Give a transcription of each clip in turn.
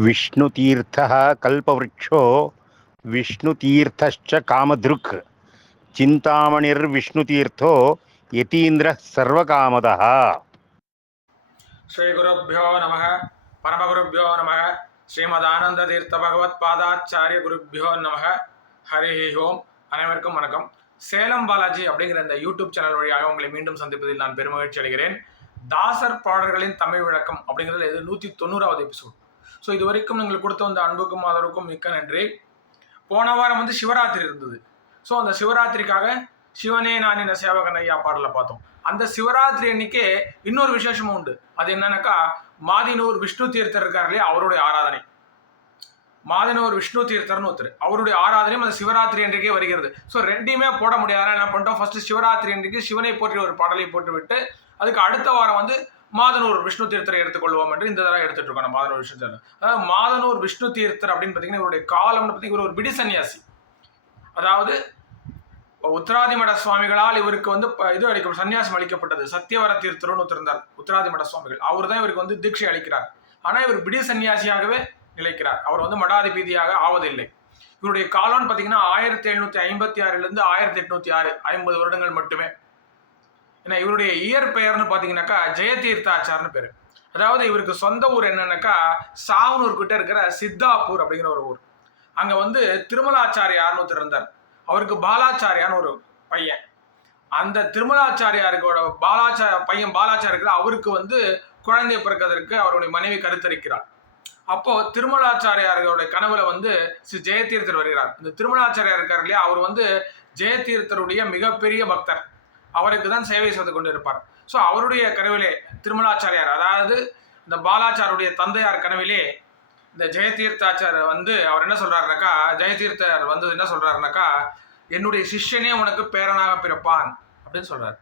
विष्णुतीर्थः कल्पवृक्षो विष्णुतीर्थश्च कामधृक् चिन्तामणिर्विष्णुतीर्थो यतीन्द्रः सर्वकामदः ஸ்ரீகுருப்போ நம பரமகுருப்போ நம ஸ்ரீமதானந்ததீர்த்த பகவத்பாதாச்சாரிய குருப்பியோ நம ஹரி ஓம் அனைவருக்கும் வணக்கம் சேலம் பாலாஜி அப்படிங்கிற இந்த யூடியூப் சேனல் வழியாக உங்களை மீண்டும் சந்திப்பதில் நான் பெருமகிழ்ச்சி அடைகிறேன் தாசர் பாடல்களின் தமிழ் விளக்கம் அப்படிங்கிறதுல இது நூற்றி தொண்ணூறாவது எபிசோட் ஸோ இது வரைக்கும் நீங்கள் கொடுத்த அந்த அன்புக்கும் ஆதரவுக்கும் மிக்க நன்றி. போன வாரம் வந்து சிவராத்திரி இருந்தது. ஸோ அந்த சிவராத்திரிக்காக சிவனே நான் என்ன சேவகன் ஐயா பாடலை பார்த்தோம். அந்த சிவராத்திரி அன்னைக்கே இன்னொரு விசேஷமும் உண்டு. அது என்னன்னாக்கா மாதினூர் விஷ்ணு தீர்த்தர் இருக்கார் இல்லையா அவருடைய ஆராதனை. மாதினூர் விஷ்ணு தீர்த்தர்னு ஒருத்தர். அவருடைய ஆராதனையும் அந்த சிவராத்திரி அன்றைக்கே வருகிறது. ஸோ ரெண்டையுமே போட முடியாது. என்ன பண்ணிட்டோம்? ஃபர்ஸ்ட் சிவராத்திரி அன்றைக்கு சிவனை போற்றி ஒரு பாடலை போட்டுவிட்டு அதுக்கு அடுத்த வாரம் வந்து மாதனூர் விஷ்ணு தீர்த்தரை எடுத்துக்கொள்வோம் என்று இந்த தடவை எடுத்துட்டு இருக்கோம் நம்ம மாதனூர் விஷ்ணு தீர்த்தர். அதாவது மாதனூர் விஷ்ணு தீர்த்தர் அப்படின்னு பார்த்தீங்கன்னா இவருடைய காலம்னு பார்த்தீங்கன்னா இவர் ஒரு பிடி சன்னியாசி. அதாவது உத்தராதிமட சுவாமிகளால் இவருக்கு வந்து இது அளிக்க சன்னியாசம் அளிக்கப்பட்டது. சத்தியவர தீர்த்தருன்னு ஒருத்தர் இருந்தார் உத்தராதிமட சுவாமிகள். அவர் தான் இவருக்கு வந்து தீட்சை அளிக்கிறார். ஆனால் இவர் பிடி சன்னியாசியாகவே நிலைக்கிறார். அவர் வந்து மடாதிபதியாக ஆவதில்லை. இவருடைய காலம்னு பார்த்தீங்கன்னா ஆயிரத்தி எழுநூற்றி ஐம்பத்தி ஆறுலேருந்து ஆயிரத்தி எட்நூற்றி ஆறு ஐம்பது வருடங்கள் மட்டுமே. ஏன்னா இவருடைய இயற்பெயர்னு பார்த்தீங்கன்னாக்கா ஜெயதீர்த்தாச்சார்னு பேர். அதாவது இவருக்கு சொந்த ஊர் என்னன்னாக்கா சாவனூர் கிட்ட இருக்கிற சித்தாப்பூர் அப்படிங்கிற ஒரு ஊர். அங்கே வந்து திருமலாச்சாரியார்னு ஒருத்தர் இருந்தார். அவருக்கு பாலாச்சாரியான்னு ஒரு பையன். அந்த திருமலாச்சாரியாருக்கோட பாலாச்சா பையன் பாலாச்சாரியர்கள் அவருக்கு வந்து குழந்தை பிறக்கிறதுக்கு அவருடைய மனைவி கருத்தரிக்கிறார் அப்போ திருமலாச்சாரியாரோட கனவுல வந்து ஸ்ரீ ஜெயதீர்த்தர் வருகிறார். இந்த திருமலாச்சாரியார் இருக்கார் இல்லையா? அவர் வந்து ஜெயதீர்த்தருடைய மிகப்பெரிய பக்தர். அவருக்கு தான் சேவை செய்து கொண்டு இருப்பார் ஸோ அவருடைய கனவிலே திருமலாச்சாரியார் அதாவது இந்த பாலாச்சாருடைய தந்தையார் கனவிலே இந்த ஜெயதீர்த்தாச்சார் வந்து அவர் என்ன சொல்கிறாருனாக்கா ஜெயதீர்த்தார் வந்து என்ன சொல்கிறாருனாக்கா என்னுடைய சிஷ்யனே உனக்கு பேரனாக பிறப்பான் அப்படின்னு சொல்கிறார்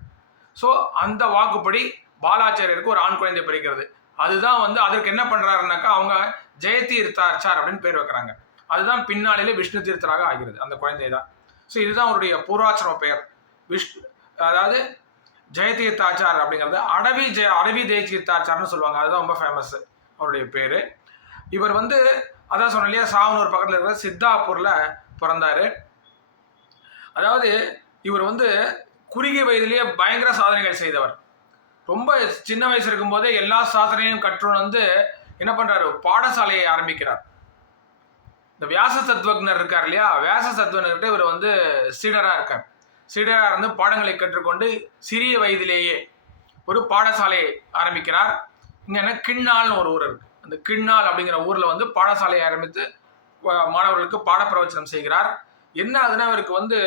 ஸோ அந்த வாக்குப்படி பாலாச்சாரியருக்கு ஒரு ஆண் குழந்தை பிறக்கிறது. அதுதான் வந்து அதற்கு என்ன பண்ணுறாருனாக்கா அவங்க ஜெயதீர்த்தாச்சார் அப்படின்னு பேர் வைக்கிறாங்க. அதுதான் பின்னாளிலே விஷ்ணு தீர்த்தராக ஆகிறது அந்த குழந்தை தான் ஸோ இதுதான் அவருடைய பூர்வாச்சிரம பெயர். விஷ்ணு அதாவது ஜெயதீர்த்தாச்சார் அப்படிங்கிறது அடவி ஜெய அடவி ஜெயதீர்த்தாச்சார்னு சொல்லுவாங்க. அதுதான் ரொம்ப ஃபேமஸ் அவருடைய பேர். இவர் வந்து அதான் சொன்ன இல்லையா சாவனூர் பக்கத்தில் இருக்கிற சித்தாப்பூரில் பிறந்தார். அதாவது இவர் வந்து குறுகிய வயதிலேயே பயங்கர சாதனைகள் செய்தவர். ரொம்ப சின்ன வயசு இருக்கும்போதே எல்லா சாதனையும் கற்றுணர்ந்து என்ன பண்ணுறாரு பாடசாலையை ஆரம்பிக்கிறார். இந்த வியாச தத்துவக்னர் இருக்கார் இல்லையா? வியாச தத்துவனர்கிட்ட இவர் வந்து சீடராக இருக்கார். சீடராக இருந்து பாடங்களை கற்றுக்கொண்டு சிறிய வயதிலேயே ஒரு பாடசாலையை ஆரம்பிக்கிறார். இங்கே என்ன? கிண்ணால்னு ஒரு ஊர் இருக்குது அந்த கிண்ணால் அப்படிங்கிற ஊரில் வந்து பாடசாலையை ஆரம்பித்து மாணவர்களுக்கு பாடப்பிரவச்சனம் செய்கிறார். என்ன ஆகுதுன்னா இவருக்கு வந்து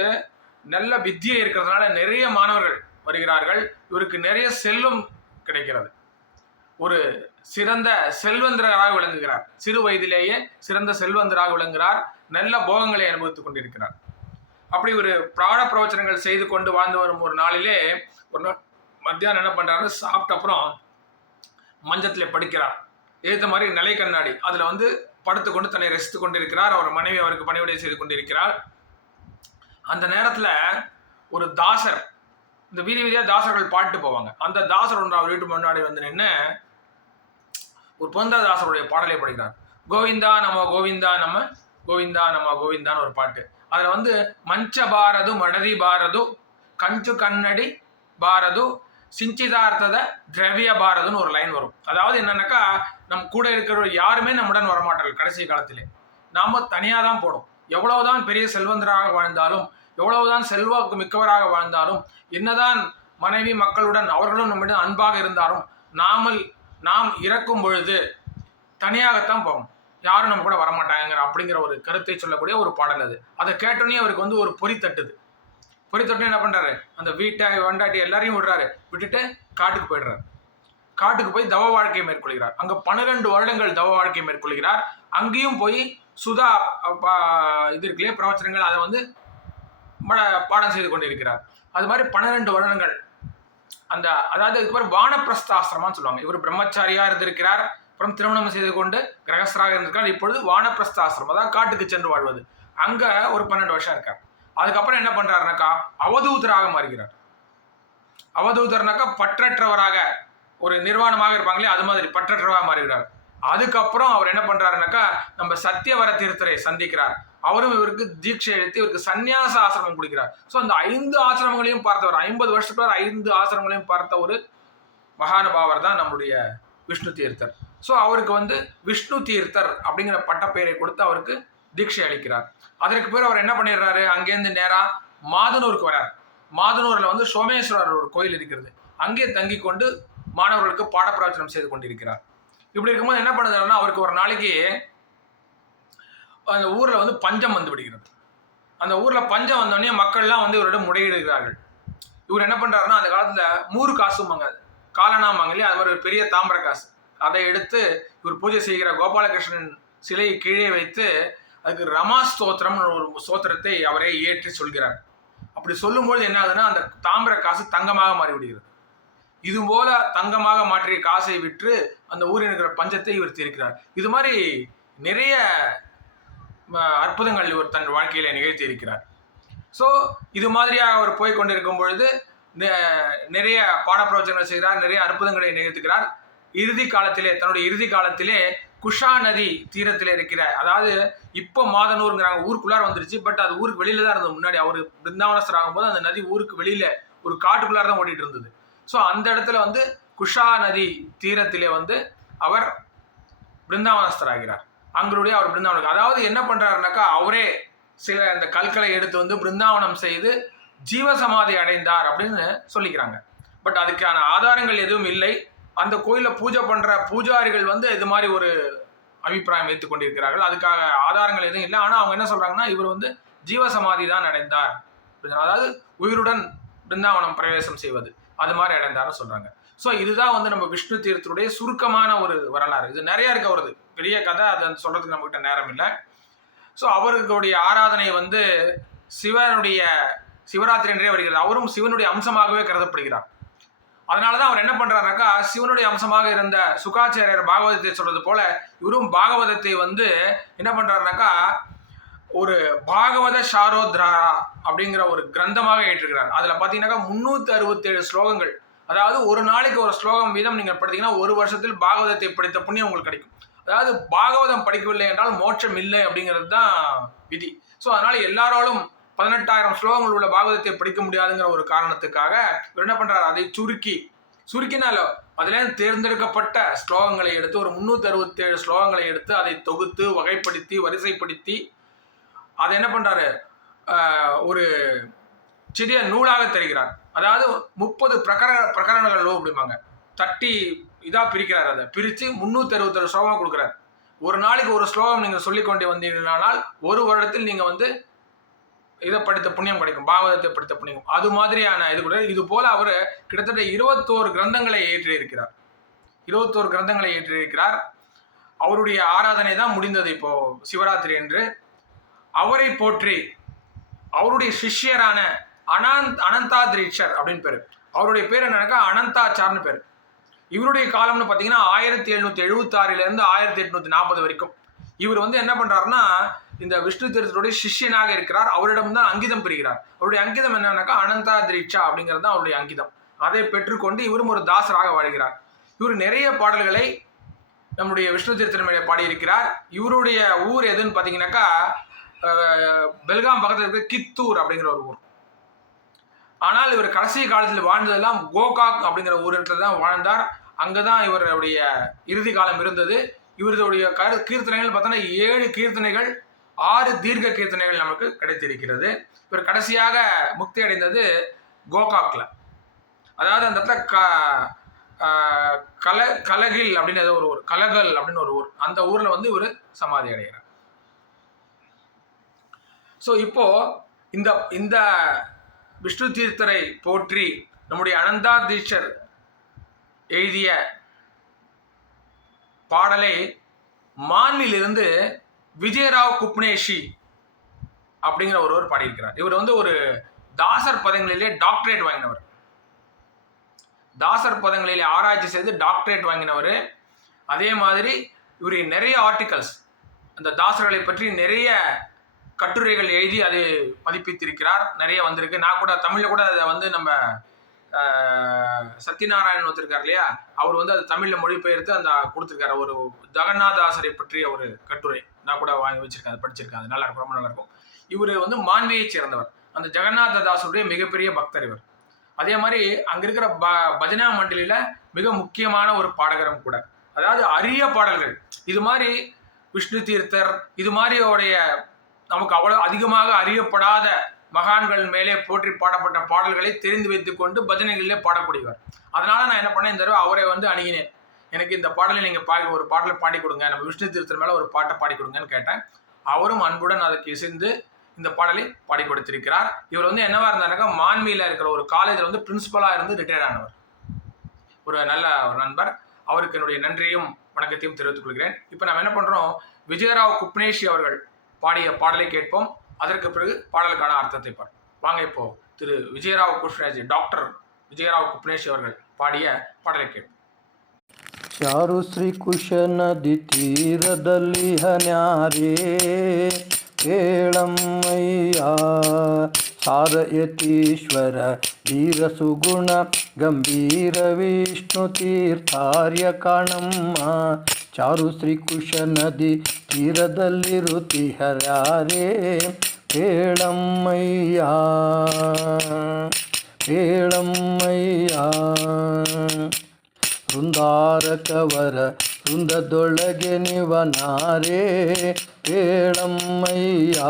நல்ல வித்தியை இருக்கிறதுனால நிறைய மாணவர்கள் வருகிறார்கள். இவருக்கு நிறைய செல்வம் கிடைக்கிறது. ஒரு சிறந்த செல்வந்தராக விளங்குகிறார். சிறு வயதிலேயே சிறந்த செல்வந்தராக விளங்குகிறார். நல்ல போகங்களை அனுபவித்துக் கொண்டிருக்கிறார். அப்படி ஒரு பிராண பிரவச்சனங்கள் செய்து கொண்டு வாழ்ந்து வரும் ஒரு நாளிலே ஒரு நாள் மத்தியானம் என்ன பண்ணுறாருன்னு சாப்பிட்ட அப்புறம் மஞ்சத்தில் படுக்கிறார். ஏற்ற மாதிரி நிலை கண்ணாடி. அதில் வந்து படுத்துக்கொண்டு தன்னை ரசித்துக் கொண்டிருக்கிறார். அவர் மனைவி அவருக்கு பணிவிடை செய்து கொண்டிருக்கிறார். அந்த நேரத்தில் ஒரு தாசர் இந்த வீதி வீதியாக தாசர்கள் பாட்டு போவாங்க. அந்த தாசர் ஒன்று அவர் வீட்டு முன்னாடி வந்து நின்று ஒரு புரந்ததாசருடைய பாடலை படிக்கிறார். கோவிந்தா நம்ம கோவிந்தா நம்ம கோவிந்தா நம்ம கோவிந்தான்னு ஒரு பாட்டு. அதில் வந்து மஞ்ச பாரது மடதி பாரது கஞ்சு கண்ணடி பாரது சிஞ்சிதார்த்தத திரவிய பாரதுன்னு ஒரு லைன் வரும். அதாவது என்னன்னாக்கா நம் கூட இருக்கிற யாருமே நம்முடன் வரமாட்டார்கள் கடைசி காலத்திலே. நாம் தனியாக தான் போடும் எவ்வளவுதான் பெரிய செல்வந்தராக வாழ்ந்தாலும் எவ்வளவுதான் செல்வாக்கு மிக்கவராக வாழ்ந்தாலும் என்னதான் மனைவி மக்களுடன் அவர்களும் நம்மிடம் அன்பாக இருந்தாலும் நாமல் நாம் இறக்கும் பொழுது தனியாகத்தான் போகும் யாரும் நம்ம கூட வரமாட்டாங்கிற அப்படிங்கிற ஒரு கருத்தை சொல்லக்கூடிய ஒரு பாடல் அது. அதை கேட்டோன்னே அவருக்கு வந்து ஒரு பொறி தட்டுது. பொறி தட்டுன்னு என்ன பண்ணுறாரு அந்த வீட்டை வண்டாட்டி எல்லாரையும் விடுறாரு. விட்டுட்டு காட்டுக்கு போயிடுறாரு. காட்டுக்கு போய் தவ வாழ்க்கையை மேற்கொள்கிறார். அங்கே பன்னிரெண்டு வருடங்கள் தவ வாழ்க்கை மேற்கொள்கிறார். அங்கேயும் போய் சுதா பா- இது இருக்குல்லையே பிரவச்சனங்கள் அதை வந்து மட- பாடம் செய்து கொண்டிருக்கிறார். அது மாதிரி பன்னிரெண்டு வருடங்கள். அந்த அதாவது இதுக்கு பேர் வானப்பிரஸ்தாசிரமான்னு சொல்லுவாங்க. இவர் பிரம்மச்சாரியாக இருந்திருக்கிறார். அப்புறம் திருமணம் செய்து கொண்டு கிரகஸ்தராக இருந்திருக்கார் இப்பொழுது வானப்பிரஸ்தாசிரமம் அதாவது காட்டுக்கு சென்று வாழ்வது. அங்கே ஒரு பன்னெண்டு வருஷம் இருக்கார். அதுக்கப்புறம் என்ன பண்ணுறாருனாக்கா அவதூதராக மாறுகிறார். அவதூதர்னாக்கா பற்றற்றவராக ஒரு நிர்வாணமாக இருப்பாங்களே அது மாதிரி பற்றற்றவராக மாறுகிறார். அதுக்கப்புறம் அவர் என்ன பண்ணுறாருனாக்கா நம்ம சத்தியவர தீர்த்தரை சந்திக்கிறார். அவரும் இவருக்கு தீட்சை எழுத்து இவருக்கு சந்நியாச ஆசிரமம் கொடுக்கிறார். ஸோ அந்த ஐந்து ஆசிரமங்களையும் பார்த்தவர் ஐம்பது வருஷத்துக்குள்ள ஐந்து ஆசிரமங்களையும் பார்த்த ஒரு மகானுபாவர் தான் நம்முடைய விஷ்ணு தீர்த்தர். ஸோ அவருக்கு வந்து விஷ்ணு தீர்த்தர் அப்படிங்கிற பட்டப்பெயரை கொடுத்து அவருக்கு தீட்சை அளிக்கிறார். அதற்கு பேர் அவர் என்ன பண்ணிடுறாரு? அங்கேருந்து நேராக மாதனூருக்கு வரார் மாதனூரில் வந்து சோமேஸ்வரர் ஒரு கோயில் இருக்கிறது. அங்கே தங்கி கொண்டு மாணவர்களுக்கு பாடப்பிரவச்சனம் செய்து கொண்டிருக்கிறார். இப்படி இருக்கும்போது என்ன பண்ணுறாருன்னா அவருக்கு ஒரு நாளைக்கு அந்த ஊரில் வந்து பஞ்சம் வந்து விடுகிறது. அந்த ஊரில் பஞ்சம் வந்தோடனே மக்கள்லாம் வந்து இவரிடம் முறையிடுகிறார்கள். இவர் என்ன பண்ணுறாருன்னா அந்த காலத்தில் மூறு காசுமாங்க காலனாமாங்க இல்லையா? அது மாதிரி ஒரு பெரிய தாமிர காசு. அதை எடுத்து இவர் பூஜை செய்கிற கோபாலகிருஷ்ணன் சிலையை கீழே வைத்து அதுக்கு ரமா ஸ்தோத்திரம்னு ஒரு ஸ்தோத்திரத்தை அவரே ஏற்றி சொல்கிறார். அப்படி சொல்லும்போது என்ன ஆகுதுன்னா அந்த தாமிர காசு தங்கமாக மாறிவிடுகிறது. இது போல தங்கமாக மாற்றிய காசை விற்று அந்த ஊரில் இருக்கிற பஞ்சத்தை இவர் தீர்க்கிறார். இது மாதிரி நிறைய ம, அற்புதங்கள் இவர் தன் வாழ்க்கையில நிகழ்த்தி இருக்கிறார். ஸோ இது மாதிரியாக அவர் போய் கொண்டிருக்கும் பொழுது நெ- நிறைய பாடப்பிரவச்சனங்கள் செய்கிறார் நிறைய அற்புதங்களை நிகழ்த்துகிறார். இறுதி காலத்திலே தன்னுடைய இறுதி காலத்திலே குஷா நதி தீரத்தில் இருக்கிற அதாவது இப்போ மாதனூருங்கிறாங்க ஊருக்குள்ளார வந்துருச்சு. பட் அது ஊருக்கு வெளியில தான் இருந்தது முன்னாடி. அவர் பிருந்தாவனஸ்தர் ஆகும்போது அந்த நதி ஊருக்கு வெளியில ஒரு காட்டுக்குள்ளார தான் ஓடிட்டு இருந்தது. ஸோ அந்த இடத்துல வந்து குஷா நதி தீரத்திலே வந்து அவர் பிருந்தாவனஸ்தர் ஆகிறார். அங்களுடைய அவர் பிருந்தாவனம் அதாவது என்ன பண்றாருனாக்கா அவரே சில அந்த கற்களை எடுத்து வந்து பிருந்தாவனம் செய்து ஜீவசமாதி அடைந்தார் அப்படின்னு சொல்லிக்கிறாங்க. பட் அதுக்கான ஆதாரங்கள் எதுவும் இல்லை. அந்த கோயிலில் பூஜை பண்ணுற பூஜாரிகள் வந்து இது மாதிரி ஒரு அபிப்பிராயம் வைத்துக் கொண்டிருக்கிறார்கள். அதுக்காக ஆதாரங்கள் எதுவும் இல்லை. ஆனால் அவங்க என்ன சொல்கிறாங்கன்னா இவர் வந்து ஜீவசமாதி தான் அடைந்தார் அதாவது உயிருடன் பிருந்தாவனம் பிரவேசம் செய்வது. அது மாதிரி அடைந்தார்னு சொல்கிறாங்க ஸோ இதுதான் வந்து நம்ம விஷ்ணு தீர்த்தருடைய சுருக்கமான ஒரு வரலாறு. இது நிறைய இருக்க வருது பெரிய கதை அதை சொல்கிறதுக்கு நம்மகிட்ட நேரம் இல்லை. ஸோ அவர்களுடைய ஆராதனை வந்து சிவனுடைய சிவராத்திரி என்றே வருகிறது. அவரும் சிவனுடைய அம்சமாகவே கருதப்படுகிறார். அதனால தான் அவர் என்ன பண்றாருனாக்கா சிவனுடைய அம்சமாக இருந்த சுகாச்சாரியர் பாகவதத்தை சொல்றது போல இவரும் பாகவதத்தை வந்து என்ன பண்றாருனாக்கா ஒரு பாகவத ஷாரோத்ராரா அப்படிங்கிற ஒரு கிரந்தமாக ஏற்றுக்கிறார் அதுல பாத்தீங்கன்னாக்கா முன்னூத்தி அறுபத்தேழு ஸ்லோகங்கள். அதாவது ஒரு நாளைக்கு ஒரு ஸ்லோகம் வீதம் நீங்க படித்தீங்கன்னா ஒரு வருஷத்தில் பாகவதத்தை படித்த புண்ணியம் உங்களுக்கு கிடைக்கும். அதாவது பாகவதம் படிக்கவில்லை என்றால் மோட்சம் இல்லை அப்படிங்கிறது தான் விதி. ஸோ அதனால எல்லாராலும் பதினெட்டாயிரம் ஸ்லோகங்கள் உள்ள பாகவதத்தை படிக்க முடியாதுங்கிற ஒரு காரணத்துக்காக இவர் என்ன பண்றாரு? அதை சுருக்கி. சுருக்கினால அதிலே தேர்ந்தெடுக்கப்பட்ட ஸ்லோகங்களை எடுத்து ஒரு முந்நூற்றி அறுபத்தேழு ஸ்லோகங்களை எடுத்து அதை தொகுத்து வகைப்படுத்தி வரிசைப்படுத்தி அதை என்ன பண்ணுறாரு ஒரு சிறிய நூலாக தருகிறார். அதாவது முப்பது பிரகர பிரகரணங்களோ அப்படிம்பாங்க. தட்டி இதாக பிரிக்கிறார் அதை. பிரித்து முந்நூற்றி அறுபத்தேழு ஸ்லோகம் கொடுக்குறார். ஒரு நாளைக்கு ஒரு ஸ்லோகம் நீங்கள் சொல்லிக்கொண்டே வந்தீங்கன்னால் ஒரு வருடத்தில் நீங்கள் வந்து இதை படித்த புண்ணியம் கிடைக்கும் பாகவதத்தை படித்த புண்ணியம். அது மாதிரியான இது கூட இது போல அவர் கிட்டத்தட்ட இருபத்தோரு கிரந்தங்களை ஏற்றியிருக்கிறார். இருபத்தோரு கிரந்தங்களை ஏற்றியிருக்கிறார். அவருடைய ஆராதனை தான் முடிந்தது இப்போ சிவராத்திரி என்று. அவரை போற்றி அவருடைய சிஷ்யரான அனந்த் அனந்தாதிரீட்சர் அப்படின்னு பேர். அவருடைய பேர் என்னன்னாக்கா அனந்தாச்சார்னு பேர். இவருடைய காலம்னு பார்த்தீங்கன்னா ஆயிரத்தி எழுநூற்றி எழுபத்தாறிலேருந்து ஆயிரத்தி எட்நூற்றி நாற்பது வரைக்கும். இவர் வந்து என்ன பண்ணுறாருன்னா இந்த விஷ்ணு தீர்த்தருடைய சிஷ்யனாக இருக்கிறார். அவரிடம் தான் அங்கிதம் பெறுகிறார். அவருடைய அங்கிதம் என்னன்னாக்கா அனந்தா திரீட்சா அப்படிங்கிறது தான் அவருடைய அங்கிதம். அதை பெற்றுக்கொண்டு இவரும் ஒரு தாசராக வாழ்கிறார். இவர் நிறைய பாடல்களை நம்முடைய விஷ்ணு தீர்த்தனமையை பாடியிருக்கிறார். இவருடைய ஊர் எதுன்னு பார்த்தீங்கன்னாக்கா பெல்காம் பக்கத்தில் இருக்கிற கித்தூர் அப்படிங்கிற ஒரு ஊர். ஆனால் இவர் கடைசி காலத்தில் வாழ்ந்ததெல்லாம் கோகாக் அப்படிங்கிற ஊரில் தான் வாழ்ந்தார். அங்கே தான் இவருடைய இறுதி காலம் இருந்தது. இவருடைய கரு கீர்த்தனைகள் பார்த்தோன்னா ஏழு கீர்த்தனைகள் ஆறு தீர்க்க கீர்த்தனைகள் நமக்கு கிடைத்திருக்கிறது. இவர் கடைசியாக முக்தி அடைந்தது கோகாக்ல. அதாவது அந்த இடத்துல க கல கலகில் அப்படின்னு ஏதோ ஒரு ஊர் கலகல் அப்படின்னு ஒரு ஊர். அந்த ஊரில் வந்து இவர் சமாதி அடைகிறார். ஸோ இப்போ இந்த இந்த விஷ்ணு தீர்த்தரை போற்றி நம்முடைய அனந்தா தீட்சர் எழுதிய பாடலை மானிலிருந்து விஜயராவ் குப்னேஷி அப்படிங்கிற ஒருவர் பாடியிருக்கிறார். இவர் வந்து ஒரு தாசர் பதங்களிலே டாக்டரேட் வாங்கினவர். தாசர் பதங்களிலே ஆராய்ச்சி செய்து டாக்டரேட் வாங்கினவர். அதே மாதிரி இவர் நிறைய ஆர்டிகல்ஸ் அந்த தாசர்களை பற்றி நிறைய கட்டுரைகள் எழுதி அது பதிப்பித்திருக்கிறார் நிறைய வந்திருக்கு. நான் கூட தமிழில் கூட அதை வந்து நம்ம ஆஹ், சத்யநாராயணன் ஒருத்தருக்கார் இல்லையா? அவர் வந்து அது தமிழில் மொழிபெயர்த்து அந்த கொடுத்துருக்காரு. ஒரு ஜெகநாதாசரை பற்றிய ஒரு கட்டுரை. நான் கூட வாங்கி வச்சிருக்கேன் அதை படிச்சிருக்கேன். அது நல்லா இருக்கும் ரொம்ப நல்லா இருக்கும் இவர் வந்து மாண்பியைச் சேர்ந்தவர். அந்த ஜெகநாததாசருடைய மிகப்பெரிய பக்தர் இவர். அதே மாதிரி அங்கே இருக்கிற ப பஜனா மண்டலியில் மிக முக்கியமான ஒரு பாடகரும் கூட. அதாவது அரிய பாடல்கள். இது மாதிரி விஷ்ணு தீர்த்தர் இது மாதிரியோடைய நமக்கு அவ்வளோ அதிகமாக அறியப்படாத மகான்கள் மேலே போற்றி பாடப்பட்ட பாடல்களை தெரிந்து வைத்துக்கொண்டு பஜனைகளிலே பாடக்கூடியவர். அதனால் நான் என்ன பண்ணேன் இந்த தடவை அவரை வந்து அணுகினேன். எனக்கு இந்த பாடலை நீங்கள் பாடி ஒரு பாடலை பாடி கொடுங்க நம்ம விஷ்ணு திருத்தர் மேலே ஒரு பாட்டை பாடி கொடுங்கன்னு கேட்டேன். அவரும் அன்புடன் அதற்கு இசைந்து இந்த பாடலை பாடி கொடுத்திருக்கிறார். இவர் வந்து என்னவா இருந்தாருக்கா மான்மியில் இருக்கிற ஒரு காலேஜில் வந்து பிரின்ஸிபலாக இருந்து ரிட்டையர் ஆனவர். ஒரு நல்ல ஒரு நண்பர். அவருக்கு என்னுடைய நன்றியும் வணக்கத்தையும் தெரிவித்துக் கொள்கிறேன். இப்போ நம்ம என்ன பண்ணுறோம் விஜயராவ் குப்னேஷி அவர்கள் பாடிய பாடலை கேட்போம். அதற்கு பிறகு பாடலுக்கான அர்த்தத்தை பார்ப்போம் வாங்க இப்போ திரு விஜயராவ் குப்னேஷி டாக்டர் விஜயராவ் குப்னேஷி அவர்கள் பாடிய பாடலை கேட்போம் ಚಾರು ಶ್ರೀಕುಶ ನದಿ ತೀರದಲ್ಲಿ ಹನ್ಯಾರೇ ಕೇಳಮ್ಮಯ್ಯ ಸಾರಯತೀಶ್ವರ ಧೀರ ಸುಗುಣ ಗಂಭೀರ ವಿಷ್ಣು ತೀರ್ಥಾರ್ಯ ಕಾಣಮ್ಮ ಚಾರು ಶ್ರೀ ಕುಶ ನದಿ ತೀರದಲ್ಲಿರುತಿಹರ್ಯಾರೇ ಹೇಳಮ್ಮಯ್ಯ ಹೇಳಮ್ಮಯ್ಯ. ವೃಂದಾರ ಕವರ ವೃಂದದೊಳಗೆ ನಿವನಾರೇ ಹೇಳಮ್ಮಯ್ಯ.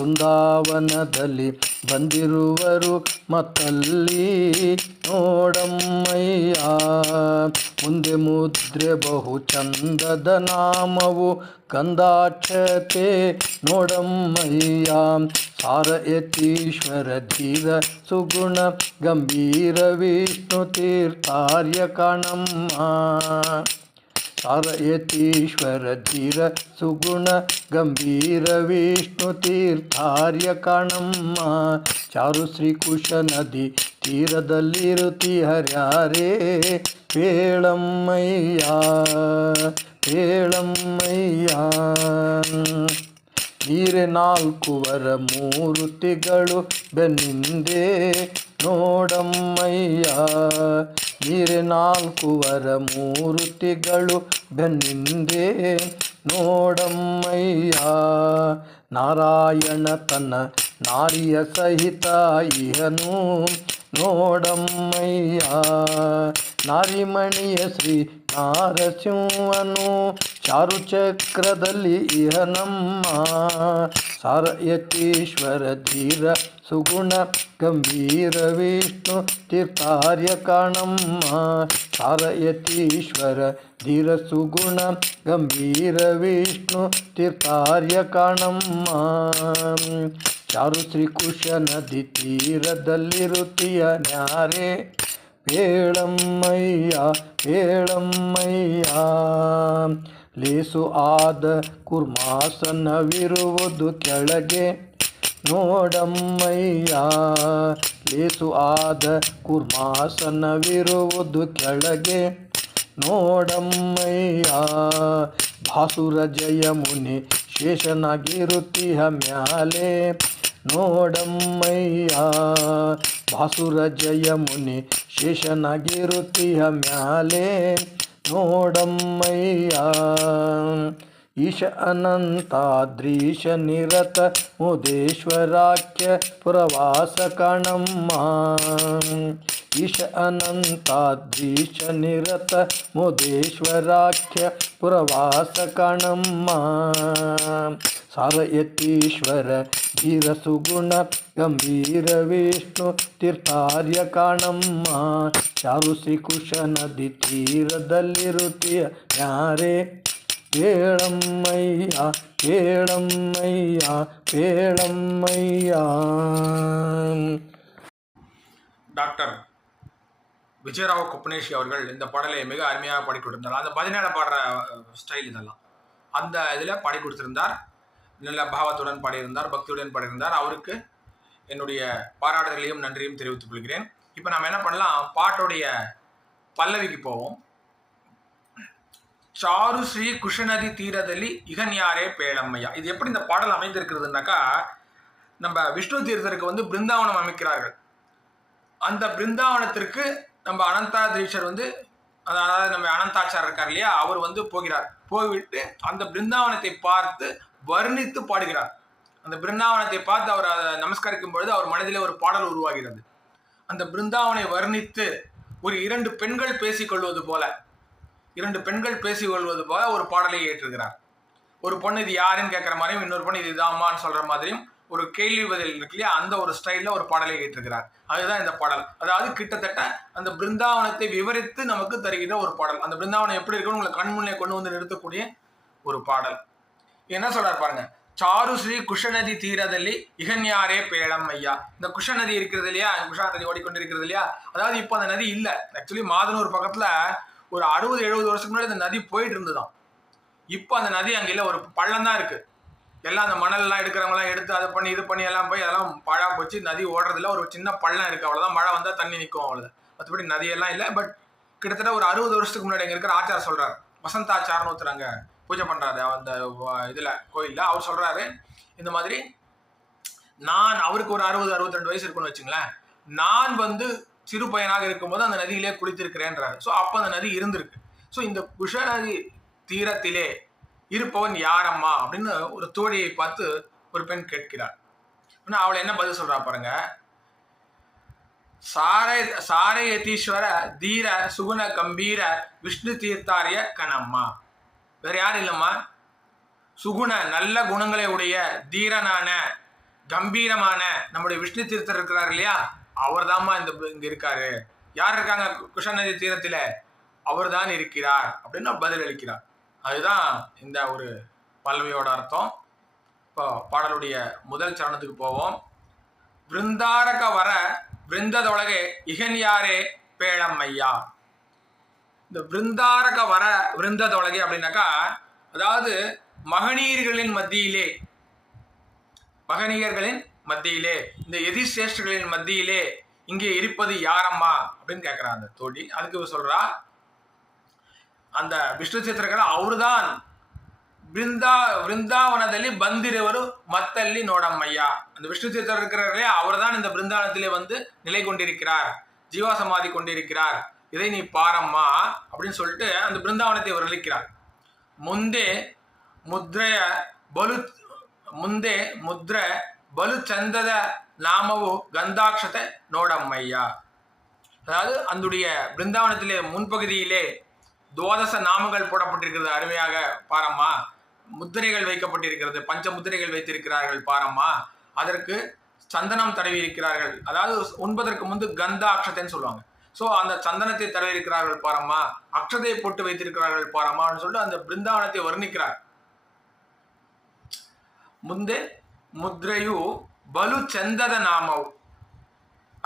ವೃಂದಾವನದಲ್ಲಿ ಬಂದಿರುವರು ಮತ್ತಲ್ಲಿ ನೋಡಮ್ಮಯ್ಯ. ಮುಂದೆ ಮುದ್ರೆ ಬಹು ಚಂದದ ನಾಮವು ಕಂದಾಕ್ಷತೆ ನೋಡಮ್ಮಯ್ಯ. ಸಾರಯತೀಶ್ವರ ಧೀರ ಸುಗುಣ ಗಂಭೀರ ವಿಷ್ಣು ತೀರ್ಥಾರ್ಯ ಕಾಣಮ್ಮ. ಸಾರಯತೀಶ್ವರ ಧೀರ ಸುಗುಣ ಗಂಭೀರ ವಿಷ್ಣು ತೀರ್ಥಾರ್ಯ ಕಾಣಮ್ಮ. ಚಾರು ಶ್ರೀ ಕುಶ ನದಿ ತೀರದಲ್ಲಿರುತ್ತಿ ಹರ್ಯಾರೇ, ಪೇಳಮ್ಮಯ್ಯ ಪೇಳಮ್ಮಯ್ಯ. ನೀರೆ ನಾಲ್ಕುವರ ಮೂರುತಿಗಳು ಬೆನ್ನಿಂದೆ ನೋಡಮ್ಮಯ್ಯ. ನೀರೆ ನಾಲ್ಕುವರ ಮೂರುತಿಗಳು ಬೆನ್ನಿಂದೆ. ನೋಡಮ್ಮಯ್ಯ ನಾರಾಯಣ ತನ್ನ ನಾರಿಯ ಸಹಿತ ಇಹನು. ನೋಡಮ್ಮಯ್ಯ ನಾರಿಮಣಿಯ ಶ್ರೀ ನಾರಸಿಂಹನು ಚಾರು ಚಕ್ರದಲ್ಲಿ ಇಹನಮ್ಮ ಸಾರಯತೀಶ್ವರ ಧೀರ ಸುಗುಣ ಗಂಭೀರ ವಿಷ್ಣು ತೀರ್ಥಾರ್ಯ ಕಾಣಮ್ಮ ಸಾರಯತೀಶ್ವರ ಧೀರ ಸುಗುಣ ಗಂಭೀರ ವಿಷ್ಣು ತೀರ್ಥಾರ್ಯ ಕಾಣಮ್ಮ ಚಾರು ಶ್ರೀಕುಶ ನದಿ ತೀರದಲ್ಲಿರುತ್ತೀಯ ನ್ಯಾರೇ ಪೇಳಮ್ಮಯ್ಯ ಏಳಮ್ಮಯ್ಯ ಲೇಸು ಆದ ಕುರ್ಮಾಸನವಿರುವುದು ಕೆಳಗೆ. ನೋಡಮ್ಮಯ್ಯ, ಲೇಸು ಆದ ಕುರ್ಮಾಸನವಿರುವುದು ಕೆಳಗೆ. ನೋಡಮ್ಮಯ್ಯ, ಭಾಸುರ ಜಯ ಮುನಿ ಶೇಷನಾಗಿರುತ್ತೀಹ ಮ್ಯಾಲೆ. ನೋಡಮ್ಮಯ್ಯ ಭಾಸುರ ಜಯ ಮುನಿ ಶೇಷನಾಗಿರುತ್ತೀಯ ಮ್ಯಾಲೆ ನೋಡಮ್ಮಯ್ಯ. ಈಶ ಅನಂತಾದ್ರೀಶ ನಿರತ ಮುದೇಶ್ವರಾಖ್ಯ ಪುರವಾಸ ಕಣಮ್ಮ. ಈಶ ಅನಂತಾದ್ರೀಶ ನಿರತ ಮುದೇಶ್ವರಾಖ್ಯ ಪುರವಾಸ ಕಣಮ್ಮ. ಸಾರಯತೀಶ್ವರ ಧೀರ ಸುಗುಣ ಗಂಭೀರ ವಿಷ್ಣು ತೀರ್ಥಾರ್ಯ ಕಾಣಮ್ಮ ಚಾರು ಶ್ರೀಕುಶ ನದಿ ತೀರದಲ್ಲಿರುತ್ತೀಯ ಯಾರೇ ಪೇಳಮ್ಮಯ್ಯ ಪೇಳಮ್ಮಯ್ಯ ಪೇಳಮ್ಮಯ್ಯ டாக்டர் விஜயராவ் குப்னேஷி அவர்கள் இந்த பாடலை மிக அருமையாக பாடி கொடுத்திருந்தார் அந்த பதினேழு பாடுற ஸ்டைல் இதெல்லாம் அந்த இதில் பாடி கொடுத்திருந்தார் நல்ல பாவத்துடன் பாடியிருந்தார் பக்தியுடன் பாடியிருந்தார். அவருக்கு என்னுடைய பாராட்டுதலையும் நன்றியும் தெரிவித்துக் கொள்கிறேன். இப்போ நம்ம என்ன பண்ணலாம்? பாட்டுடைய பல்லவிக்கு போவோம். சாரு ஸ்ரீ குஷநதி தீரதலி இகன்யாரே பேளம்மையா இது எப்படி இந்த பாடல் அமைந்திருக்கிறதுனாக்கா நம்ம விஷ்ணு தீர்த்தருக்கு வந்து பிருந்தாவனம் அமைக்கிறார்கள். அந்த பிருந்தாவனத்திற்கு நம்ம அனந்தாதீஷர் வந்து அதாவது நம்ம அனந்தாச்சார் இருக்கார் இல்லையா? அவர் வந்து போகிறார். போய்விட்டு அந்த பிருந்தாவனத்தை பார்த்து வர்ணித்து பாடுகிறார். அந்த பிருந்தாவனத்தை பார்த்து அவர் அதை நமஸ்கரிக்கும் பொழுது அவர் மனதிலே ஒரு பாடல் உருவாகிறது. அந்த பிருந்தாவனை வர்ணித்து ஒரு இரண்டு பெண்கள் பேசிக்கொள்வது போல இரண்டு பெண்கள் பேசிக்கொள்வது போல ஒரு பாடலை ஏற்றுகிறார் ஒரு பொண்ணு இது யாருன்னு கேட்குற மாதிரியும் இன்னொரு பொண்ணு இது இதாம்மான்னு சொல்கிற மாதிரியும் ஒரு கேள்வி பதில் இருக்கு இல்லையா? அந்த ஒரு ஸ்டைலில் ஒரு பாடலை ஏற்றுகிறார் அதுதான் இந்த பாடல். அதாவது கிட்டத்தட்ட அந்த பிருந்தாவனத்தை விவரித்து நமக்கு தருகிற ஒரு பாடல். அந்த பிருந்தாவனம் எப்படி இருக்குன்னு உங்களை கண்முன்னே கொண்டு வந்து நிறுத்தக்கூடிய ஒரு பாடல். என்ன சொல்றாரு பாருங்க. சாரு ஸ்ரீ குஷநதி தீரதல்லி இகன்யாரே பேளம் ஐயா இந்த குஷநதி இருக்கிறது இல்லையா? குஷா நதி ஓடிக்கொண்டு இருக்கிறது இல்லையா? அதாவது இப்போ அந்த நதி இல்லை. ஆக்சுவலி மாதனூர் பக்கத்துல ஒரு அறுபது எழுபது வருஷத்துக்கு முன்னாடி இந்த நதி போயிட்டு இருந்துதான் இப்போ அந்த நதி அங்கே இல்லை. ஒரு பள்ளம் தான் இருக்கு. எல்லாம் அந்த மணல்லாம் எடுக்கிறவங்களாம் எடுத்து அதை பண்ணி இது பண்ணி எல்லாம் போய் அதெல்லாம் பழா போச்சு. நதி ஓடுறதுல ஒரு சின்ன பள்ளம் இருக்கு. அவ்வளோதான் மழை வந்தால் தண்ணி நிற்கும் அவ்வளோதான் மற்றபடி நதியெல்லாம் இல்லை. பட் கிட்டத்தட்ட ஒரு அறுபது வருஷத்துக்கு முன்னாடி அங்கே இருக்கிற ஆச்சார் சொல்கிறார் வசந்தாச்சாரன்னு ஒருத்தர் அங்கே பூஜை பண்ணுறாரு அந்த இதில் கோயிலில். அவர் சொல்கிறாரு இந்த மாதிரி நான் அவருக்கு ஒரு அறுபது அறுபத்தெண்டு வயசு இருக்குன்னு வச்சுங்களேன். நான் வந்து சிறு பையனாக இருக்கும்போது அந்த நதியிலே குளித்திருக்கிறேன்றாரு. ஸோ அப்போ அந்த நதி இருந்திருக்கு. ஸோ இந்த குஷ நதி தீரத்திலே இருப்பவன் யாரம்மா? அப்படின்னு ஒரு தோழியை பார்த்து ஒரு பெண் கேட்கிறார் ஆனால் அவளை என்ன பதில் சொல்கிறா பாருங்க. சாரை சாரயதீஸ்வர தீர சுகுண கம்பீர விஷ்ணு தீர்த்தாரிய கணம்மா. வேறு யாரும் இல்லைம்மா. சுகுண நல்ல குணங்களை உடைய தீரனான கம்பீரமான நம்முடைய விஷ்ணு தீர்த்தர் இருக்கிறார் இல்லையா? அவர் இந்த இங்கே இருக்காரு. யார் இருக்காங்க கிருஷ்ணநதி தீரத்தில்? அவர் தான் இருக்கிறார் அப்படின்னு பதில் அளிக்கிறார். அதுதான் இந்த ஒரு பல்லவியோட அர்த்தம். இப்போ பாடலுடைய முதல் சரணத்துக்கு போவோம். விருந்தாரக வர விருந்ததொழகே இகன் யாரே ஐயா. இந்த விருந்தாரக வர விருந்த தொலகை அப்படின்னாக்கா அதாவது மகனீயர்களின் மத்தியிலே மகனியர்களின் மத்தியிலே இந்த எதிர்சேஷ்டர்களின் மத்தியிலே இங்கே இருப்பது யாரம்மா அப்படின்னு கேட்குறா அந்த தோழி. அதுக்கு சொல்கிறா அந்த விஷ்ணு சித்திரகர அவருதான் பிருந்தா பிருந்தாவனದಲ್ಲಿ பந்திரவரு மத்தல்லி நோடம்மையா அந்த விஷ்ணு சித்திரம் இருக்கிறார்களே அவர் இந்த பிருந்தாவனத்திலே வந்து நிலை கொண்டிருக்கிறார் ஜீவாசமாதி கொண்டிருக்கிறார். இதை நீ பாரம்மா அப்படின்னு சொல்லிட்டு அந்த பிருந்தாவனத்தை வர்ணிக்கிறார் ಮುಂದೆ ಮುದ್ರೆಯ ಬಲು ಮುಂದೆ ಮುದ್ರೆ ಬಲು ಚಂದದ ನಾಮವು ಗಂಧಾಕ್ಷತೆ ನೋಡಮ್ಮಯ್ಯ அதாவது அந்துடைய பிருந்தாவனத்திலே முன்பகுதியிலே துவாதச நாமங்கள் போடப்பட்டிருக்கிறது அருமையாக பாரம்மா முத்திரைகள் வைக்கப்பட்டிருக்கிறது பஞ்ச முத்திரைகள் வைத்திருக்கிறார்கள் பாரம்மா அதற்கு சந்தனம் தடவி இருக்கிறார்கள் அதாவது உண்பதற்கு முன்பு கந்த அக்ஷத்தைன்னு சொல்லுவாங்க ஸோ அந்த சந்தனத்தை தரவிருக்கிறார்கள் பாரம்மா அக்ஷதை போட்டு வைத்திருக்கிறார்கள் பாரம்மான்னு சொல்லிட்டு அந்த பிருந்தாவனத்தை வர்ணிக்கிறார். முந்தே முத்ரையு பலு செந்தத நாமவ்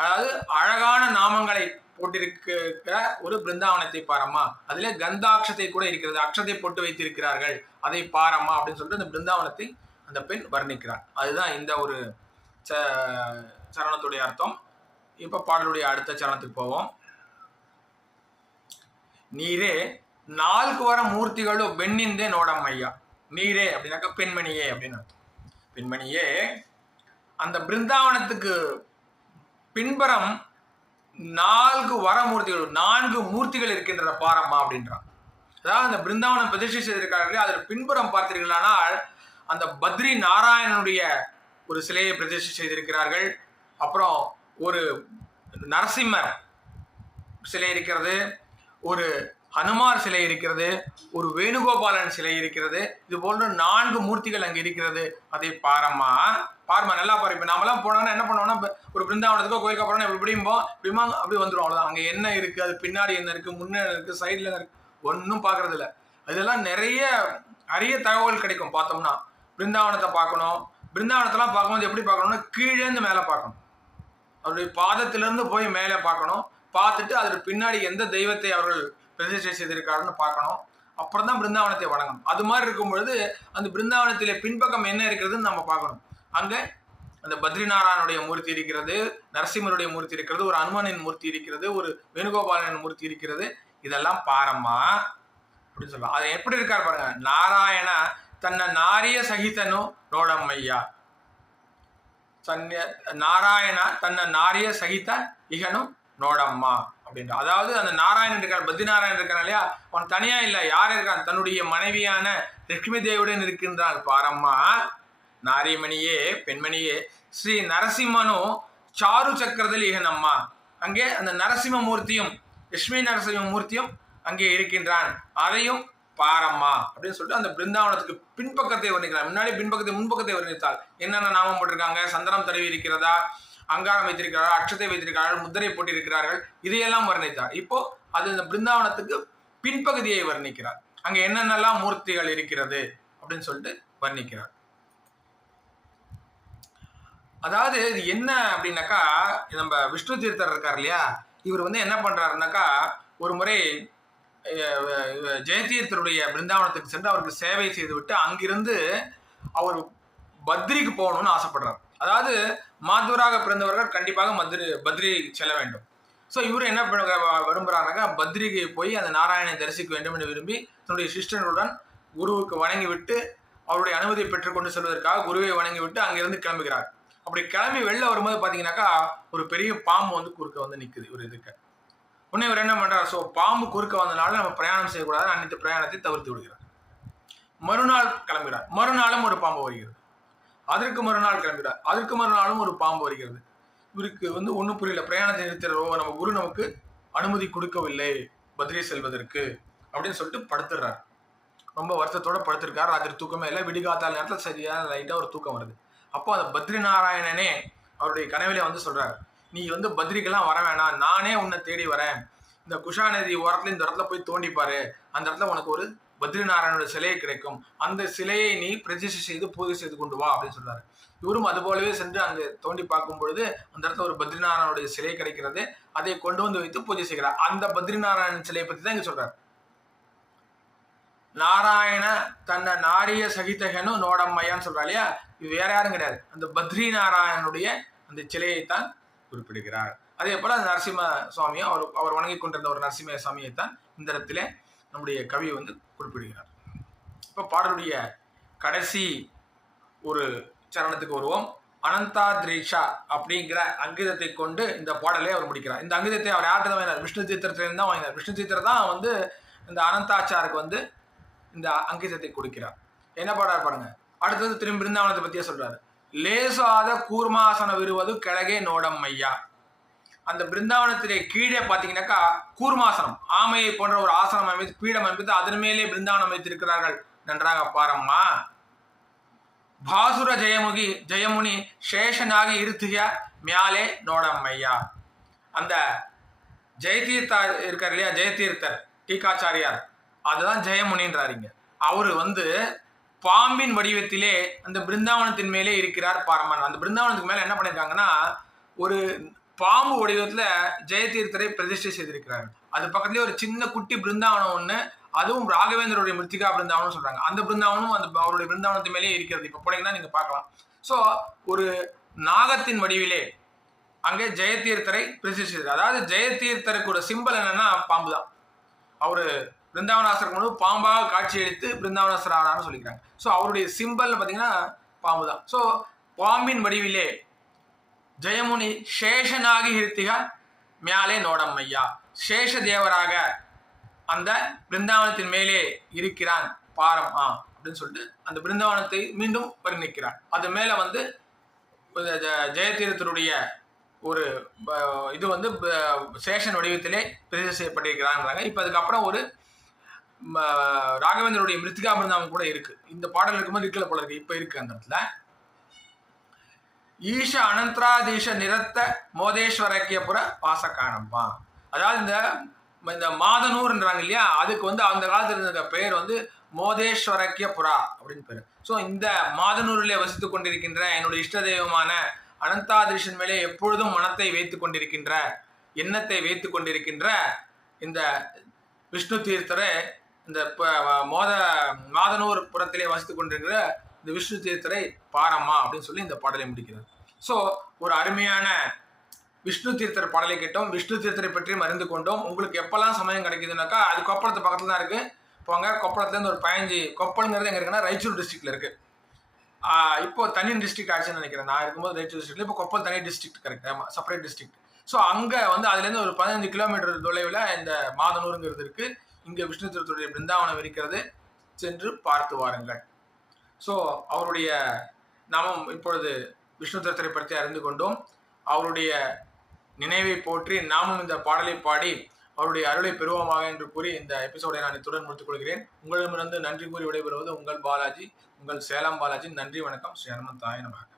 அதாவது அழகான நாமங்களை போட்டிருக்கிற ஒரு பிருந்தாவனத்தை பாரம்மா. அதிலே கந்தாட்சத்தை கூட இருக்கிறது அக்ஷத்தை போட்டு வைத்திருக்கிறார்கள் அதை பாரம்மா அப்படின்னு சொல்லிட்டு அந்த பிருந்தாவனத்தை அந்த பெண் வர்ணிக்கிறார். அதுதான் இந்த ஒரு ச சரணத்துடைய அர்த்தம். இப்போ பாடலுடைய அடுத்த சரணத்துக்கு போவோம். ನೀರೇ ನಾಲ್ಕು ವರ ಮೂರ್ತಿಗಳು ಬೆಣ್ಣಿಂದೆ ನೋಡಮ್ಮಯ್ಯ நீரே அப்படின்னாக்கா பெண்மணியே அப்படின்னு அர்த்தம் பெண்மணியே அந்த பிருந்தாவனத்துக்கு பின்புறம் நான்கு வரமூர்த்திகள் நான்கு மூர்த்திகள் இருக்கின்றன பாரம்மா அப்படின்றான் அதாவது அந்த பிருந்தாவனம் பிரதிஷ்டை செய்திருக்கார்கள் அதில் பின்புறம் பார்த்தீர்களானால் அந்த பத்ரி நாராயணனுடைய ஒரு சிலையை பிரதிஷ்டை செய்திருக்கிறார்கள் அப்புறம் ஒரு நரசிம்மர் சிலை இருக்கிறது ஒரு ஹனுமார் சிலை இருக்கிறது ஒரு வேணுகோபாலன் சிலை இருக்கிறது இது போன்ற நான்கு மூர்த்திகள் அங்கே இருக்கிறது. அதை பாரம்மா பாருமா நல்லா பாரு. இப்போ நாமெல்லாம் போனோம்னா என்ன பண்ணுவோம்னா ஒரு பிருந்தாவனத்துக்கோ கோயிலுக்கு போனோம்னா இப்படி போ இப்படிமா அப்படி வந்துடும் அவ்வளோதான் அங்கே என்ன இருக்குது அது பின்னாடி என்ன இருக்குது முன்னே இருக்குது சைடில் என்ன இருக்குது ஒன்றும் பார்க்கறது இல்லை இதெல்லாம் நிறைய அரிய தகவல் கிடைக்கும் பார்த்தோம்னா. பிருந்தாவனத்தை பார்க்கணும். பிருந்தாவனத்தெல்லாம் பார்க்கும்போது எப்படி பார்க்கணும்னா கீழேந்து மேலே பார்க்கணும். அவருடைய பாதத்திலேருந்து போய் மேலே பார்க்கணும். பார்த்துட்டு அதற்கு பின்னாடி எந்த தெய்வத்தை அவர்கள் பிரதிஷ்டை செய்திருக்காருன்னு பார்க்கணும். அப்புறம் தான் பிருந்தாவனத்தை வணங்கணும். அது மாதிரி இருக்கும் பொழுது அந்த பிருந்தாவனத்திலே பின்பக்கம் என்ன இருக்கிறதுன்னு நம்ம பார்க்கணும். அங்கே அந்த பத்ரிநாராயணுடைய மூர்த்தி இருக்கிறது நரசிம்மருடைய மூர்த்தி இருக்கிறது ஒரு அனுமனின் மூர்த்தி இருக்கிறது ஒரு வேணுகோபாலனின் மூர்த்தி இருக்கிறது. இதெல்லாம் பாரம்மா. அப்படின்னு சொல்லலாம். அது எப்படி இருக்கார் பாருங்க. நாராயண தன்னை நாரிய சகிதனு நோடம்மையா சன்ய நாராயண தன்னை நாரிய சகித இகனும் நோடம்மா அப்படின்ற அதாவது அந்த நாராயணன் இருக்கார் பத்ரி நாராயணன் இருக்கான் இல்லையா? அவன் தனியாக இல்லை யார் இருக்கான்? தன்னுடைய மனைவியான லட்சுமி தேவியுடன் இருக்கின்றான் பாரம்மா. நாரியமணியே பெண்மணியே ஸ்ரீ நரசிம்மனும் சாரு சக்கரத்தில் இகனம்மா. அங்கே அந்த நரசிம்ம மூர்த்தியும் லட்சுமி நரசிம்ம மூர்த்தியும் அங்கே இருக்கின்றான். அதையும் பாரம்மா அப்படின்னு சொல்லிட்டு அந்த பிருந்தாவனத்துக்கு பின்பக்கத்தை வர்ணிக்கிறார் முன்னாடி பின்பக்கத்தை முன்பக்கத்தை வர்ணித்தாள். என்னென்ன நாமம் போட்டிருக்காங்க? சந்தனம் தடவி இருக்கிறதா? அங்காரம் வைத்திருக்கிறார்கள் அக்ஷத்தை வைத்திருக்கிறார்கள் முத்திரை போட்டிருக்கிறார்கள் இதையெல்லாம் வர்ணித்தார். இப்போ அது இந்த பிருந்தாவனத்துக்கு பின்பகுதியை வர்ணிக்கிறார். அங்கே என்னென்னலாம் மூர்த்திகள் இருக்கிறது அப்படின்னு சொல்லிட்டு வர்ணிக்கிறார். அதாவது இது என்ன அப்படின்னாக்கா நம்ம விஷ்ணு தீர்த்தர் இருக்கார் இல்லையா? இவர் வந்து என்ன பண்ணுறாருனாக்கா ஒரு முறை ஜெயதீர்த்தருடைய பிருந்தாவனத்துக்கு சென்று அவருக்கு சேவை செய்துவிட்டு அங்கிருந்து அவர் பத்ரிக்கு போகணும்னு ஆசைப்படுறார். அதாவது மாதுவராக பிறந்தவர்கள் கண்டிப்பாக மதுரை பத்ரி செல்ல வேண்டும். ஸோ இவர் என்ன பண்ண- பத்ரிகை போய் அந்த நாராயணனை தரிசிக்க வேண்டும் என்று விரும்பி தன்னுடைய சிஸ்டர்களுடன் குருவுக்கு வணங்கிவிட்டு அவருடைய அனுமதியை பெற்றுக்கொண்டு செல்வதற்காக குருவை வணங்கிவிட்டு அங்கிருந்து கிளம்புகிறார். அப்படி கிளம்பி வெளில வரும்போது பார்த்தீங்கன்னாக்கா ஒரு பெரிய பாம்பு வந்து குறுக்க வந்து நிற்குது ஒரு இதுக்கு உடனே இவர் என்ன பண்ணுறார் ஸோ பாம்பு குறுக்க வந்தனால நம்ம பிரயாணம் செய்யக்கூடாது அன்னைத்து பிரயாணத்தை தவிர்த்து விடுகிறார். மறுநாள் கிளம்புகிறார். மறுநாளும் ஒரு பாம்பு வருகிறது. அதற்கு மறுநாள் கிளம்புகிறார் அதற்கு மறுநாளும் ஒரு பாம்பு வருகிறது. இவருக்கு வந்து ஒன்றும் புரியல. பிரயாணத்தை நிறுத்துறோ நம்ம குரு நமக்கு அனுமதி கொடுக்கவில்லை. பத்ரி செல்வதற்கு அப்படின்னு சொல்லிட்டு படுத்துடுறார் ரொம்ப வருத்தத்தோட படுத்திருக்கார். ராத்திரி தூக்கமே இல்லை. விடிகாத்தால் நேரத்தில் சரியான லைட்டாக ஒரு தூக்கம் வருது. அப்போ அந்த பத்ரி நாராயணனே அவருடைய கனவிலே வந்து சொல்கிறார் நீ வந்து பத்ரிக்கெல்லாம் வர வேணாம். நானே உன்னை தேடி வரேன். இந்த குஷா நதி ஓரத்துல இந்த இடத்துல போய் தோண்டிப்பாரு. அந்த இடத்துல உனக்கு ஒரு பத்ரிநாராயணோட சிலையை கிடைக்கும். அந்த சிலையை நீ பிரதிஷ்டை செய்து பூஜை செய்து கொண்டு வா அப்படின்னு சொல்றாரு. இவரும் அது போலவே சென்று அங்கே தோண்டி பார்க்கும் பொழுது அந்த இடத்துல ஒரு பத்ரிநாராயணனுடைய சிலை கிடைக்கிறது. அதை கொண்டு வந்து வைத்து பூஜை செய்கிறார். அந்த பத்ரிநாராயணன் சிலையை பத்தி தான் இங்க சொல்றாரு. நாராயண தன்னை நாரிய சகிதகனும் நோடம்மையான்னு சொல்றா இல்லையா? இது வேற யாரும் கிடையாது. அந்த பத்ரி நாராயணனுடைய அந்த சிலையைத்தான் குறிப்பிடுகிறார். அதே போல நரசிம்ம சுவாமியும் அவர் அவர் வணங்கி கொண்டிருந்த ஒரு நரசிம்ம சுவாமியைத்தான் இந்த இடத்துல நம்முடைய கவி வந்து குறிப்பிடுகிறார். இப்போ பாடலுடைய கடைசி ஒரு சரணத்துக்கு வருவோம். அனந்தா திரீஷா அப்படிங்கிற அங்கிதத்தை கொண்டு இந்த பாடலை அவர் முடிக்கிறார். இந்த அங்கிதத்தை அவர் யார்கிட்ட வாங்கினார்? விஷ்ணு தீர்த்தத்திலிருந்து தான் வாங்கினார். விஷ்ணு தீர்த்தர் தான் வந்து இந்த அனந்தாச்சாருக்கு வந்து இந்த அங்கிதத்தை கொடுக்கிறார். என்ன பாடார் பாருங்க. அடுத்தது திரும்ப பிருந்தாவனத்தை பற்றியே சொல்கிறார் லேசாத கூர்மாசனம் விருவது கிழகே நோடம் ஐயா. அந்த பிருந்தாவனத்திலே கீழே பார்த்தீங்கன்னாக்கா கூர்மாசனம் ஆமையை போன்ற ஒரு ஆசனம் அமைத்து பீடம் அமைத்து அதன் மேலே பிருந்தாவனம் அமைத்திருக்கிறார்கள். நன்றாக பாரம்மா. பாசுர ஜெயமுகி ஜெயமுனி சேஷனாக இருத்துக மேலே நோடம்மையா. அந்த ஜெயதீர்த்தா இருக்கார் இல்லையா? ஜெயதீர்த்தர் டீகாச்சாரியார். அதுதான் ஜெயமுனின்றாருங்க. அவர் வந்து பாம்பின் வடிவத்திலே அந்த பிருந்தாவனத்தின் மேலே இருக்கிறார் பாரமன் அந்த பிருந்தாவனத்துக்கு மேலே என்ன பண்ணியிருக்காங்கன்னா ஒரு பாம்பு வடிவத்தில் ஜெயதீர்த்தரை பிரதிஷ்டை செய்திருக்கிறார். அது பக்கத்துலேயே ஒரு சின்ன குட்டி பிருந்தாவனம் ஒன்று அதுவும் ராகவேந்தருடைய மிருத்திகா பிருந்தாவனம் சொல்கிறாங்க அந்த பிருந்தாவனம் அந்த அவருடைய பிருந்தாவனத்து மேலே இருக்கிறது. இப்போ போனீங்கன்னா நீங்கள் பார்க்கலாம். ஸோ ஒரு நாகத்தின் வடிவிலே அங்கே ஜெயதீர்த்தரை பிரதிஷ்டை செய்தார் அதாவது ஜெயதீர்த்தருக்கு ஒரு சிம்பல் என்னன்னா பாம்பு தான் அவரு பிருந்தாவனாசர் கொண்டு பாம்பாக காட்சியளித்து பிருந்தாவனாசர் ஆனார்னு சொல்லிக்கிறாங்க. ஸோ அவருடைய சிம்பல்னு பார்த்தீங்கன்னா பாம்பு தான் ஸோ பாம்பின் வடிவிலே ஜெயமுனி சேஷனாகி ஹிருத்திகா மேலே நோடம்மையா. சேஷ தேவராக அந்த பிருந்தாவனத்தின் மேலே இருக்கிறான். பாரம் ஆ அப்படின்னு சொல்லிட்டு அந்த பிருந்தாவனத்தை மீண்டும் வர்ணிக்கிறான் அது மேலே வந்து ஜெயதீரத்தினுடைய ஒரு ப- இது வந்து சேஷன் வடிவத்திலே பிரதி செய்யப்பட்டிருக்கிறாங்கிறாங்க. இப்போ அதுக்கப்புறம் ஒரு ராகவேந்தருடைய மிருத்திகா பிருந்தாவனம் கூட இருக்குது இந்த பாடல் இருக்கும்போது இருக்கல போல இருக்கு. இப்போ இருக்குது அந்த இடத்துல. ஈஷ அனந்தராதீஷ நிறத்த மோதேஸ்வரக்கியபுர வாசக்கானம்மா அதாவது இந்த இந்த மாதனூர்ன்றாங்க இல்லையா? அதுக்கு வந்து அந்த காலத்தில் இருந்த பெயர் வந்து மோதேஸ்வரக்கியபுரா அப்படின்னு பேர். ஸோ இந்த மாதனூரிலே வசித்து கொண்டிருக்கின்ற என்னுடைய இஷ்ட தெய்வமான அனந்தாதிரிஷன் மேலே எப்பொழுதும் மனத்தை வைத்து கொண்டிருக்கின்ற எண்ணத்தை வைத்து கொண்டிருக்கின்ற இந்த விஷ்ணு தீர்த்தரை இந்த ப- மோத மாதனூர் புறத்திலே வசித்து கொண்டிருக்கிற இந்த விஷ்ணு தீர்த்தரை பாரம்மா அப்படின்னு சொல்லி இந்த பாடலை முடிக்கிறார். ஸோ ஒரு அருமையான விஷ்ணு தீர்த்தர் பாடலை கேட்டோம். விஷ்ணு தீர்த்தரை பற்றி அறிந்து கொண்டோம். உங்களுக்கு எப்பெல்லாம் சமயம் கிடைக்குதுனாக்கா அது கொப்பளத்து பக்கத்தில் தான் இருக்குது போங்க கொப்பளத்துலேருந்து ஒரு பதினஞ்சு கொப்பளங்கிறது எங்கே இருக்குன்னா ராயச்சூர் டிஸ்ட்ரிக்டில் இருக்குது இப்போ தனி டிஸ்ட்ரிக்ட் ஆச்சுன்னு நினைக்கிறேன். நான் இருக்கும்போது ரைச்சூர் டிஸ்ட்ரிக்ட்ல இப்போ கொப்பல் தனி டிஸ்ட்ரிக்ட் கரெக்ட் ஆமா செப்பரேட் டிஸ்ட்ரிக்ட் ஸோ அங்கே வந்து அதுலேருந்து ஒரு பதினஞ்சு கிலோமீட்டர் தொலைவில் இந்த மாதனூருங்கிறது இருக்குது இங்கே விஷ்ணு திருத்துடைய பிருந்தாவனம் இருக்கிறது. சென்று பார்த்து வாருங்கள். ஸோ அவருடைய நாமும் இப்பொழுது விஷ்ணு தத்தரை பற்றி அறிந்து கொண்டோம். அவருடைய நினைவை போற்றி நாமும் இந்த பாடலை பாடி அவருடைய அருளை பெறுவோமாக என்று கூறி இந்த எபிசோடை நான் இத்துடன் முடித்துக் கொள்கிறேன் உங்களிடமிருந்து நன்றி கூறி விடைபெறுவது உங்கள் பாலாஜி உங்கள் சேலம் பாலாஜி நன்றி வணக்கம். ஸ்ரீ ஹனுமந்தாய நமக்கு